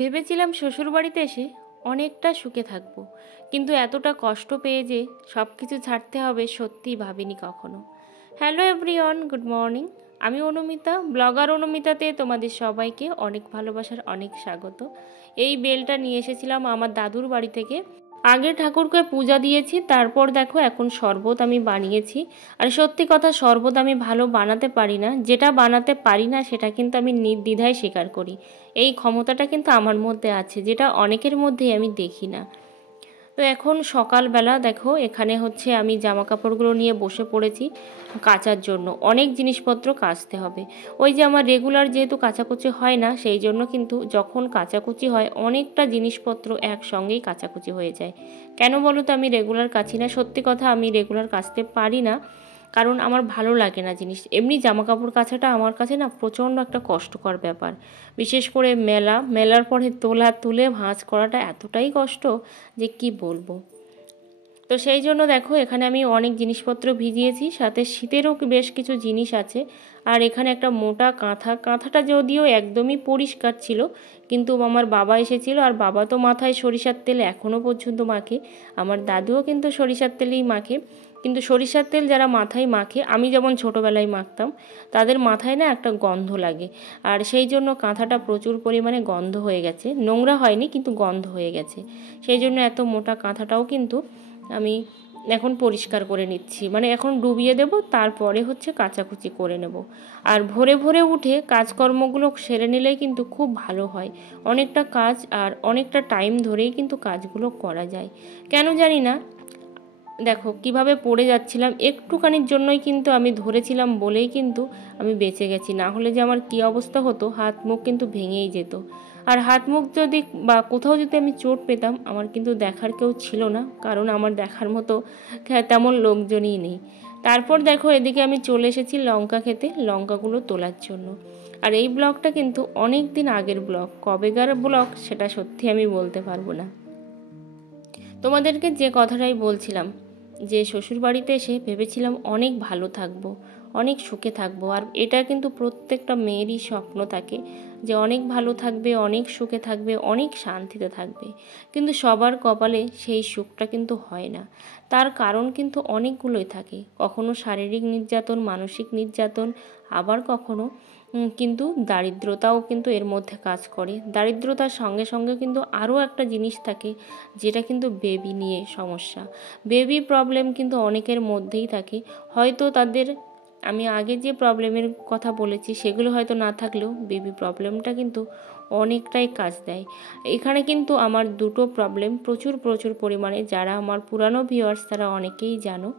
ভেবেছিলাম শ্বশুরবাড়িতে এসে অনেকটা সুখে থাকবো, কিন্তু এতটা কষ্ট পেয়ে যে সব কিছু ছাড়তে হবে সত্যিই ভাবিনি কখনো। Hello everyone, good morning. আমি অনুমিতা, ব্লগার অনুমিতাতে তোমাদের সবাইকে অনেক ভালোবাসার অনেক স্বাগত। এই বেলটা নিয়ে এসেছিলাম আমার দাদুর বাড়ি থেকে। আগে ঠাকুরকে পূজা দিয়েছি, তারপর দেখো এখন শরবত আমি বানিয়েছি। আর সত্যি কথা, শরবত আমি ভালো বানাতে পারি না, যেটা বানাতে পারি না সেটা কিন্তু আমি নির্দ্বিধায় স্বীকার করি। এই ক্ষমতাটা কিন্তু আমার মধ্যে আছে, যেটা অনেকের মধ্যেই আমি দেখি না। তো এখন সকালবেলা দেখো এখানে হচ্ছে আমি জামা কাপড়গুলো নিয়ে বসে পড়েছি কাচার জন্য। অনেক জিনিসপত্র কাচতে হবে। ওই যে আমার রেগুলার যেহেতু কাচাকুচি হয় না, সেই জন্য কিন্তু যখন কাচাকুচি হয় অনেকটা জিনিসপত্র একসঙ্গেই কাচাকুচি হয়ে যায়। কেন বলো তো আমি রেগুলার কাচি না? সত্যি কথা, আমি রেগুলার কাচতে পারি না, কারণ আমার ভালো লাগে না জিনিস। এমনি জামা কাপড় কাচাটা আমার কাছে না প্রচণ্ড একটা কষ্টকর ব্যাপার। বিশেষ করে মেলার পরে তুলে ভাঁজ করাটা এতটাই কষ্ট যে কি বলবো। তো সেই জন্য দেখো এখানে আমি অনেক জিনিসপত্র ভিজিয়েছি, সাথে শীতেরও বেশ কিছু জিনিস আছে। আর এখানে একটা মোটা কাঁথাটা যদিও একদমই পরিষ্কার ছিল, কিন্তু আমার বাবা এসেছিল, আর বাবা তো মাথায় সরিষার তেল এখনও পর্যন্ত মাখে। আমার দাদুও কিন্তু সরিষার তেলেই মাখে। কিন্তু সরিষার তেল যারা মাথায় মাখে, আমি যেমন ছোটোবেলায় মাখতাম, তাদের মাথায় না একটা গন্ধ লাগে। আর সেই জন্য কাঁথাটা প্রচুর পরিমাণে গন্ধ হয়ে গেছে। নোংরা হয়নি, কিন্তু গন্ধ হয়ে গেছে। সেই জন্য এত মোটা কাঁথাটাও কিন্তু আমি এখন পরিষ্কার করে নিচ্ছি, মানে এখন ডুবিয়ে দেব, তারপরে হচ্ছে কাচাকুচি করে নেব। আর ভোরে ভোরে উঠে কাজকর্মগুলো সেরে নিলেই কিন্তু খুব ভালো হয়। অনেকটা কাজ আর অনেকটা টাইম ধরেই কিন্তু কাজগুলো করা যায়। কেন জানি না, দেখো কিভাবে পড়ে যাচ্ছিলাম, একটুখানির জন্যই কিন্তু আমি ধরেছিলাম বলেই কিন্তু আমি বেঁচে গেছি। না হলে যে আমার কী অবস্থা হতো, হাত মুখ কিন্তু ভেঙেই যেত। আর হাত মুখ যদি বা কোথাও যদি আমি চোট পেতাম, আমার কিন্তু দেখার কেউ ছিল না, কারণ আমার দেখার মতো তেমন লোকজনই নেই। তারপর দেখো এদিকে আমি চলে এসেছি লঙ্কা খেতে, লঙ্কাগুলো তোলার জন্য। আর এই ব্লগটা কিন্তু অনেক দিন আগের ব্লগ, কবেকার ব্লগ সেটা সত্যি আমি বলতে পারবো না। তোমাদেরকে যে কথাটাই বলছিলাম, যে শ্বশুরবাড়িতে এসে ভেবেছিলাম অনেক ভালো থাকবো, অনেক সুখে থাকবো। আর এটা কিন্তু প্রত্যেকটা মেয়েরই স্বপ্ন থাকে যে অনেক ভালো থাকবে, অনেক সুখে থাকবে, অনেক শান্তিতে থাকবে। কিন্তু সবার কপালে সেই সুখটা কিন্তু হয় না। তার কারণ কিন্তু অনেকগুলোই থাকে। কখনো শারীরিক নির্যাতন, মানসিক নির্যাতন, আবার কখনো কিন্তু দারিদ্রতাও কিন্তু এর মধ্যে কাজ করে। দারিদ্রতার সঙ্গে সঙ্গে কিন্তু আরও একটা জিনিস থাকে, যেটা কিন্তু বেবি নিয়ে সমস্যা। বেবি প্রবলেম কিন্তু অনেকের মধ্যেই থাকে। হয়তো তাদের, আমি আগে যে প্রবলেমের কথা বলেছি সেগুলো হয়তো না থাকলেও বেবি প্রবলেমটা কিন্তু অনেকটাই কাজ দেয়। এখানে কিন্তু আমার দুটো প্রবলেম প্রচুর প্রচুর পরিমাণে, যারা আমার পুরানো ভিউয়ার্স তারা অনেকেই জানো।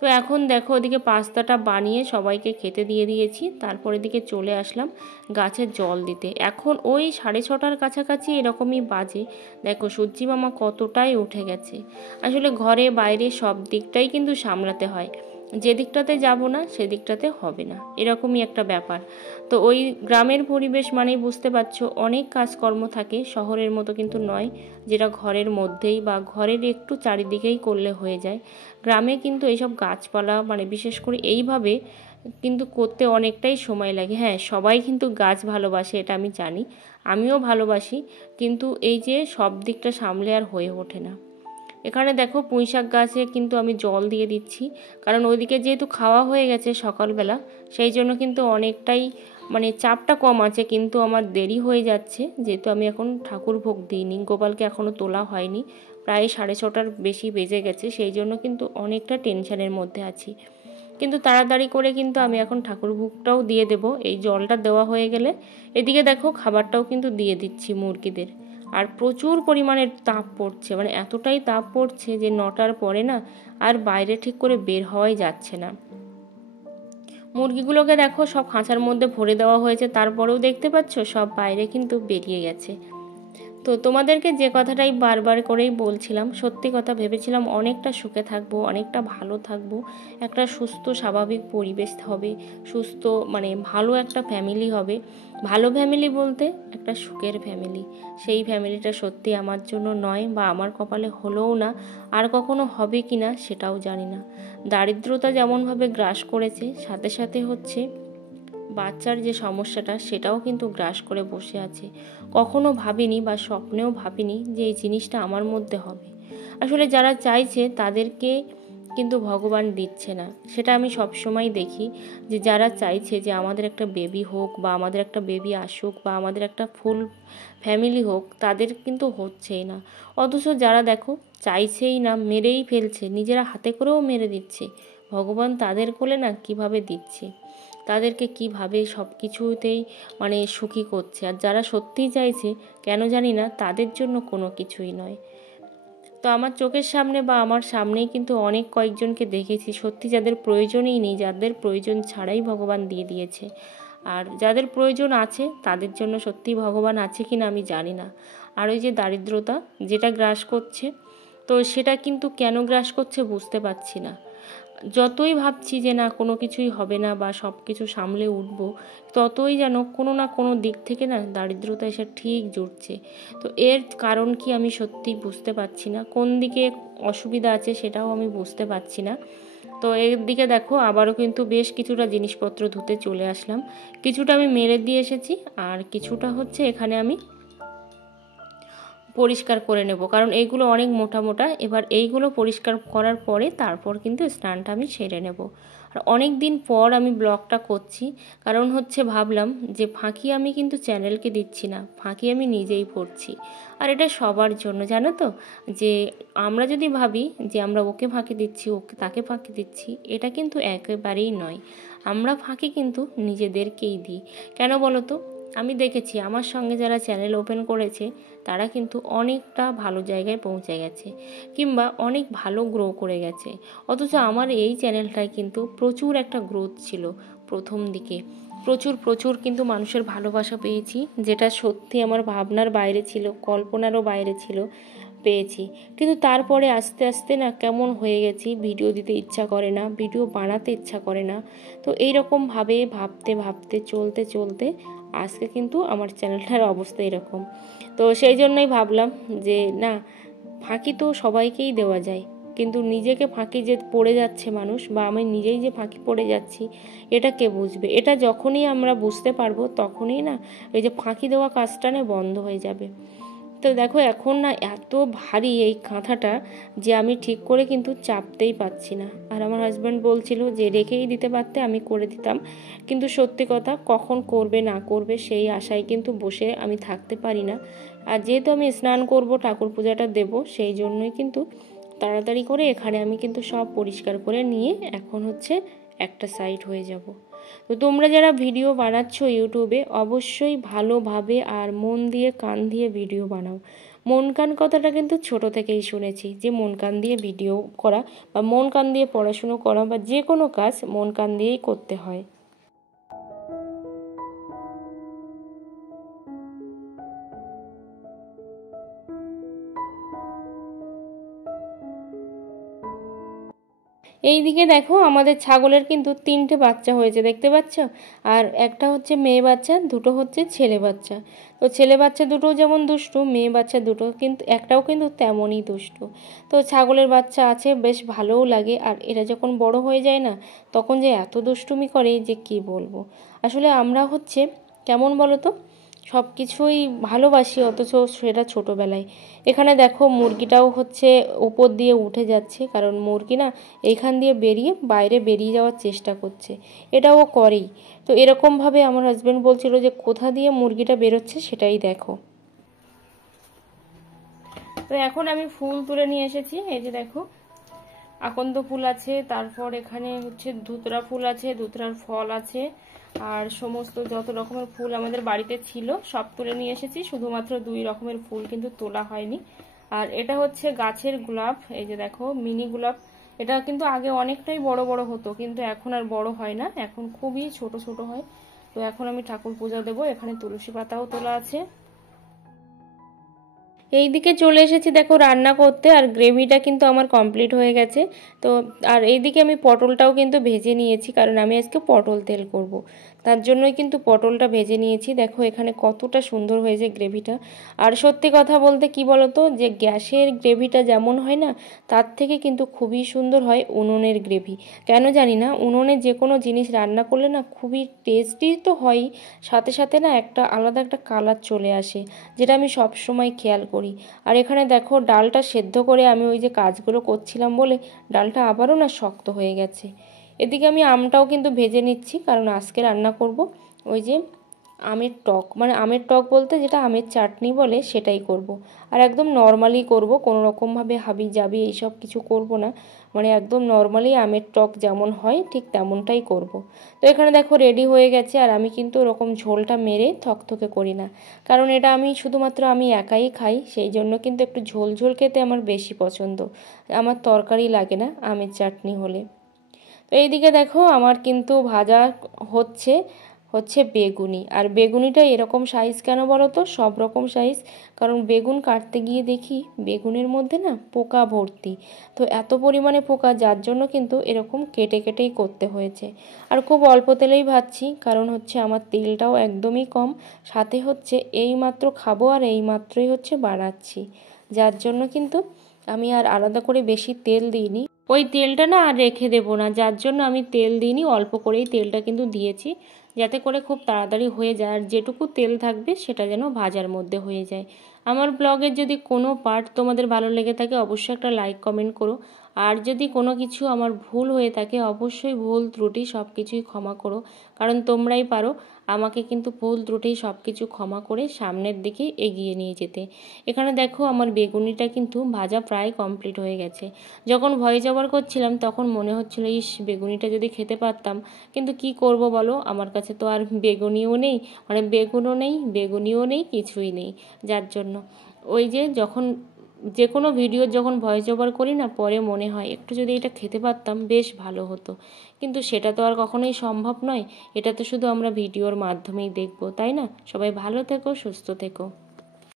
তো এখন দেখো ওদিকে পাস্তাটা বানিয়ে সবাইকে খেতে দিয়ে দিয়েছি, তারপর এদিকে চলে আসলাম গাছের জল দিতে। এখন ওই 6:30টার কাছাকাছি এরকমই বাজে। দেখো সূর্যি মামা কতটাই উঠে গেছে। আসলে ঘরে বাইরে সব দিকটাই কিন্তু সামলাতে হয়, যে দিকটাতে যাব না সেদিকটাতে হবে না, এরকমই একটা ব্যাপার। তো ওই গ্রামের পরিবেশ মানেই বুঝতে পারছো অনেক কাজকর্ম থাকে, শহরের মতো কিন্তু নয়, যেটা ঘরের মধ্যেই বা ঘরের একটু চারিদিকেই করলে হয়ে যায়। গ্রামে কিন্তু এইসব গাছপালা মানে বিশেষ করে এইভাবে কিন্তু করতে অনেকটাই সময় লাগে। হ্যাঁ, সবাই কিন্তু গাছ ভালোবাসে, এটা আমি জানি, আমিও ভালোবাসি, কিন্তু এই যে সব দিকটা সামলে আর হয়ে ওঠে না। এখানে দেখো পুঁইশাক গাছে কিন্তু আমি জল দিয়ে দিচ্ছি, কারণ ওইদিকে যেহেতু খাওয়া হয়ে গেছে সকালবেলা, সেই জন্য কিন্তু অনেকটাই মানে চাপটা কম আছে। কিন্তু আমার দেরি হয়ে যাচ্ছে, যেহেতু আমি এখন ঠাকুর ভোগ দিইনি, গোপালকে এখনও তোলা হয়নি, প্রায় 6:30টার বেশি বেজে গেছে, সেই জন্য কিন্তু অনেকটা টেনশনের মধ্যে আছি। কিন্তু তাড়াতাড়ি করে কিন্তু আমি এখন ঠাকুর ভোগটাও দিয়ে দেব, এই জলটা দেওয়া হয়ে গেলে। এদিকে দেখো খাবারটাও কিন্তু দিয়ে দিচ্ছি মুরগিদের। আর প্রচুর পরিমাণে তাপ পড়ছে, মানে এতটাই তাপ পড়ছে যে 9টার পরে না আর বাইরে ঠিক করে বের হওয়াই যাচ্ছে না। মুরগিগুলোকে দেখো সব খাঁচার মধ্যে ভরে দেওয়া হয়েছে, তারপরেও দেখতে পাচ্ছ সব বাইরে কিন্তু বেরিয়ে গেছে। তো তোমাদেরকে যে কথাটাই বারবার করেই বলছিলাম, সত্যি কথা, ভেবেছিলাম অনেকটা সুখে থাকবো, অনেকটা ভালো থাকবো, একটা সুস্থ স্বাভাবিক পরিবেশ হবে, সুস্থ মানে ভালো একটা ফ্যামিলি হবে। ভালো ফ্যামিলি বলতে একটা সুখের ফ্যামিলি। সেই ফ্যামিলিটা সত্যি আমার জন্য নয়, বা আমার কপালে হলোও না, আর কখনো হবে কি না সেটাও জানি না। দারিদ্রতা যেমনভাবে গ্রাস করেছে, সাথে সাথে হচ্ছে বাচ্চার যে সমস্যাটা সেটাও কিন্তু গ্রাস করে বসে আছে। কখনো ভাবিনি বা স্বপ্নেও ভাবিনি যে এই জিনিসটা আমার মধ্যে হবে। আসলে যারা চাইছে তাদেরকে কিন্তু ভগবান দিচ্ছে না, সেটা আমি সবসময় দেখি যে যারা চাইছে যে আমাদের একটা বেবি হোক বা আমাদের একটা বেবি আসুক বা আমাদের একটা ফুল ফ্যামিলি হোক, তাদের কিন্তু হচ্ছেই না। অথচ যারা দেখো চাইছেই না, মেরেই ফেলছে, নিজেরা হাতে করেও মেরে দিচ্ছে, ভগবান তাদের কোলে না কিভাবে দিচ্ছে, তাদেরকে কিভাবে সব কিছুতেই মানে সুখী করছে। আর যারা সত্যিই চাইছে, কেন জানি না, তাদের জন্য কোনো কিছুই নয়। তো আমার চোখের সামনে বা আমার সামনেই কিন্তু অনেক কয়েকজনকে দেখেছি সত্যি যাদের প্রয়োজনই নেই, যাদের প্রয়োজন ছাড়াই ভগবান দিয়ে দিয়েছে। আর যাদের প্রয়োজন আছে তাদের জন্য সত্যি ভগবান আছে কি না আমি জানি না। আর ওই যে দারিদ্রতা যেটা গ্রাস করছে, তো সেটা কিন্তু কেন গ্রাস করছে বুঝতে পারছি না। যতই ভাবছি যে না কোনো কিছুই হবে না বা সব কিছু সামলে উঠব, ততই যেন কোনো না কোনো দিক থেকে না দারিদ্রতা এসে ঠিক জুটছে। তো এর কারণ কি আমি সত্যিই বুঝতে পারছি না, কোন দিকে অসুবিধা আছে সেটাও আমি বুঝতে পারছি না। তো এর দিকে দেখো আবারও কিন্তু বেশ কিছুটা জিনিসপত্র ধুতে চলে আসলাম। কিছুটা আমি মেরে দিয়ে এসেছি আর কিছুটা হচ্ছে এখানে আমি পরিষ্কার করে নেব, কারণ এইগুলো অনেক মোটা মোটা। এবার এইগুলো পরিষ্কার করার পরে তারপর কিন্তু স্নানটা আমি সেরে নেব। আর অনেক দিন পর আমি ব্লগটা করছি, কারণ হচ্ছে ভাবলাম যে ফাঁকি আমি কিন্তু চ্যানেলকে দিচ্ছি না, ফাঁকি আমি নিজেই পড়ছি। আর এটা সবার জন্য, জানো তো, যে আমরা যদি ভাবি যে আমরা ওকে ফাঁকি দিচ্ছি, ওকে তাকে ফাঁকি দিচ্ছি, এটা কিন্তু একেবারেই নয়। আমরা ফাঁকি কিন্তু নিজেদেরকেই দিই। কেন বলো তো? আমি দেখেছি আমার সঙ্গে যারা চ্যানেল ওপেন করেছে তারা কিন্তু অনেকটা ভালো জায়গায় পৌঁছে গেছে, কিংবা অনেক ভালো গ্রো করে গেছে। অথচ আমার এই চ্যানেলটায় কিন্তু প্রচুর একটা গ্রোথ ছিল প্রথম দিকে, প্রচুর প্রচুর কিন্তু মানুষের ভালোবাসা পেয়েছি, যেটা সত্যি আমার ভাবনার বাইরে ছিল, কল্পনারও বাইরে ছিল, পেয়েছি। কিন্তু তারপরে আস্তে আস্তে না কেমন হয়ে গেছি, ভিডিও দিতে ইচ্ছা করে না, ভিডিও বানাতে ইচ্ছা করে না। তো এইরকমভাবে ভাবতে ভাবতে চলতে চলতে আজকে কিন্তু আমার চ্যানেলটার অবস্থা এরকম। তো সেই জন্যই ভাবলাম যে না, ফাঁকি তো সবাইকেই দেওয়া যায়, কিন্তু নিজেকে ফাঁকি যে পড়ে যাচ্ছে মানুষ, বা আমি নিজেই যে ফাঁকি পড়ে যাচ্ছি, এটা কে বুঝবে? এটা যখনই আমরা বুঝতে পারবো তখনই না ওই যে ফাঁকি দেওয়া কাজটা না বন্ধ হয়ে যাবে। তো দেখো এখন না এত ভারী এই কাঁথাটা যে আমি ঠিক করে কিন্তু চাপতেই পাচ্ছি না। আর আমার হাজব্যান্ড বলছিল যে রেখেই দিতে পারতে, আমি করে দিতাম। কিন্তু সত্যি কথা, কখন করবে না করবে সেই আশায় কিন্তু বসে আমি থাকতে পারি না। আর যেহেতু আমি স্নান করব, ঠাকুর পূজাটা দেব, সেই জন্যই কিন্তু তাড়াতাড়ি করে এখানে আমি কিন্তু সব পরিষ্কার করে নিয়ে এখন হচ্ছে একটা সাইড হয়ে যাব। তো তোমরা যারা ভিডিও বানাচ্ছ ইউটিউবে, অবশ্যই ভালোভাবে আর মন দিয়ে কান দিয়ে ভিডিও বানাও। মন কান কথাটা কিন্তু ছোট থেকেই শুনেছি যে মন কান দিয়ে ভিডিও করা বা মন কান দিয়ে পড়াশুনো করা বা যে কোনো কাজ মন কান দিয়েই করতে হয়। এই দিকে দেখো আমাদের ছাগলের কিন্তু 3টে বাচ্চা হয়েছে, দেখতে পাচ্ছ? আর একটা হচ্ছে মেয়ে বাচ্চা, দুটো হচ্ছে ছেলে বাচ্চা। তো ছেলে বাচ্চা দুটো যেমন দুষ্টু, মেয়ে বাচ্চা দুটো কিন্তু একটাও কিন্তু তেমনই দুষ্টু। তো ছাগলের বাচ্চা আছে, বেশ ভালোও লাগে। আর এরা যখন বড় হয়ে যায় না, তখন যে এত দুষ্টুমি করে যে কি বলবো। আসলে আমরা হচ্ছে কেমন বলো তো, সব কিছুই ভালোবাসি, অথচ সেটা ছোটোবেলায়। এখানে দেখো মুরগিটাও হচ্ছে উপর দিয়ে উঠে যাচ্ছে, কারণ মুরগি না এইখান দিয়ে বেরিয়ে বাইরে বেরিয়ে যাওয়ার চেষ্টা করছে, এটাও করেই। তো এরকমভাবে আমার হাজব্যান্ড বলছিল যে কোথা দিয়ে মুরগিটা বেরোচ্ছে সেটাই দেখো। তো এখন আমি ফুল তুলে নিয়ে এসেছি, এই যে দেখো আকন্দ ফুল আছে, তারপর এখানে হচ্ছে ধুতরা ফুল আছে, ধুতরার ফল আছে, আর সমস্ত যত রকমের ফুল আমাদের বাড়িতে ছিল সব তুলে নিয়ে এসেছি। শুধুমাত্র 2 রকমের ফুল কিন্তু তোলা হয়নি। আর এটা হচ্ছে গাছের গোলাপ, এই যে দেখো মিনি গোলাপ। এটা কিন্তু আগে অনেকটাই বড় বড় হতো, কিন্তু এখন আর বড় হয় না, এখন খুবই ছোট ছোট হয়। তো এখন আমি ঠাকুর পূজা দেবো। এখানে তুলসী পাতাও তোলা আছে। এই দিকে চলে এসেছি দেখো রান্না করতে, আর গ্রেভিটা কিন্তু আমার কমপ্লিট হয়ে গেছে। তো আর এইদিকে আমি পটলটাও কিন্তু ভেজে নিয়েছি, কারণ আমি আজকে পটল তেল করব। তার জন্যই কিন্তু পটলটা ভেজে নিয়েছি। দেখো এখানে কতটা সুন্দর হয়েছে গ্রেভিটা। আর সত্যি কথা বলতে কি বলতো, যে গ্যাসের গ্রেভিটা যেমন হয় না, তার থেকে কিন্তু খুবই সুন্দর হয় উনুনের গ্রেভি। কেন জানি না, উনুনে যে কোনো জিনিস রান্না করলে না খুবই টেস্টি তো হয়ই, সাথে সাথে না একটা আলাদা একটা কালার চলে আসে, যেটা আমি সব সময় খেয়াল করি। আর এখানে দেখো ডালটা সেদ্ধ করে আমি ওই যে কাজগুলো করছিলাম বলে ডালটা আবারও না শক্ত হয়ে গেছে। এদিকে আমি আমটাও কিন্তু ভেজে নিচ্ছি, কারণ আজকে রান্না করব ওই যে আমের টক, মানে আমের টক বলতে যেটা আমের চাটনি বলে সেটাই করব। আর একদম নর্মালি করব, কোনো রকমভাবে হাবি জাবি এইসব কিছু করব না, মানে একদম নর্মালি আমের টক যেমন হয় ঠিক তেমনটাই করব। তো এখানে দেখো রেডি হয়ে গেছে। আর আমি কিন্তু ওরকম ঝোলটা মেরে থকথকে করি না, কারণ এটা আমি শুধুমাত্র আমি একাই খাই, সেই জন্য কিন্তু একটু ঝোল ঝোল খেতে আমার বেশি পছন্দ। আমার তরকারি লাগে না আমের চাটনি হলে। তো এইদিকে দেখো আমার কিন্তু ভাজা হচ্ছে হচ্ছে বেগুনি। আর বেগুনিটা এরকম সাইজ কেন বলো তো, সব রকম সাইজ, কারণ বেগুন কাটতে গিয়ে দেখি বেগুনের মধ্যে না পোকা ভর্তি। তো এত পরিমাণে পোকা, যার জন্য কিন্তু এরকম কেটে কেটেই করতে হয়েছে। আর খুব অল্প তেলেই ভাজছি, কারণ হচ্ছে আমার তেলটাও একদমই কম, সাথে হচ্ছে এই মাত্র খাবো আর এই মাত্রই হচ্ছে বানাচ্ছি, যার জন্য কিন্তু আমি আর আলাদা করে বেশি তেল দিইনি। ওই তেলটা না আর রেখে দেবো না, যার জন্য আমি তেল দিইনি, অল্প করেই তেলটা কিন্তু দিয়েছি, যাতে করে খুব তাড়াতাড়ি হয়ে যায়। আর যেটুকু তেল থাকবে সেটা যেন ভাজার মধ্যে হয়ে যায়। আমার ব্লগের যদি কোনো পার্ট তোমাদের ভালো লেগে থাকে অবশ্যই একটা লাইক কমেন্ট করো। আর যদি কোনো কিছু আমার ভুল হয়ে থাকে অবশ্যই ভুল ত্রুটি সব কিছুই ক্ষমা করো, কারণ তোমরাই পারো আমাকে কিন্তু ভুল ত্রুটি সব কিছু ক্ষমা করে সামনের দিকে এগিয়ে নিয়ে যেতে। এখানে দেখো আমার বেগুনিটা কিন্তু ভাজা প্রায় কমপ্লিট হয়ে গেছে। যখন ভয়েস ওভার করছিলাম তখন মনে হচ্ছিল ইস বেগুনিটা যদি খেতে পারতাম, কিন্তু কি করব বলো, আমার কাছে তো আর বেগুনিও নেই, মানে বেগুনও নেই, বেগুনিও নেই, কিছুই নেই। যার জন্য ওই যে যখন যে কোনো ভিডিও যখন ভয়েস ওভার করি না, পরে মনে হয় একটু যদি এটা খেতে পারতাম বেশ ভালো হতো, কিন্তু সেটা তো আর কখনোই সম্ভব নয়। এটা তো শুধু আমরা ভিডিওর মাধ্যমেই দেখব, তাই না? সবাই ভালো থেকো, সুস্থ থেকো।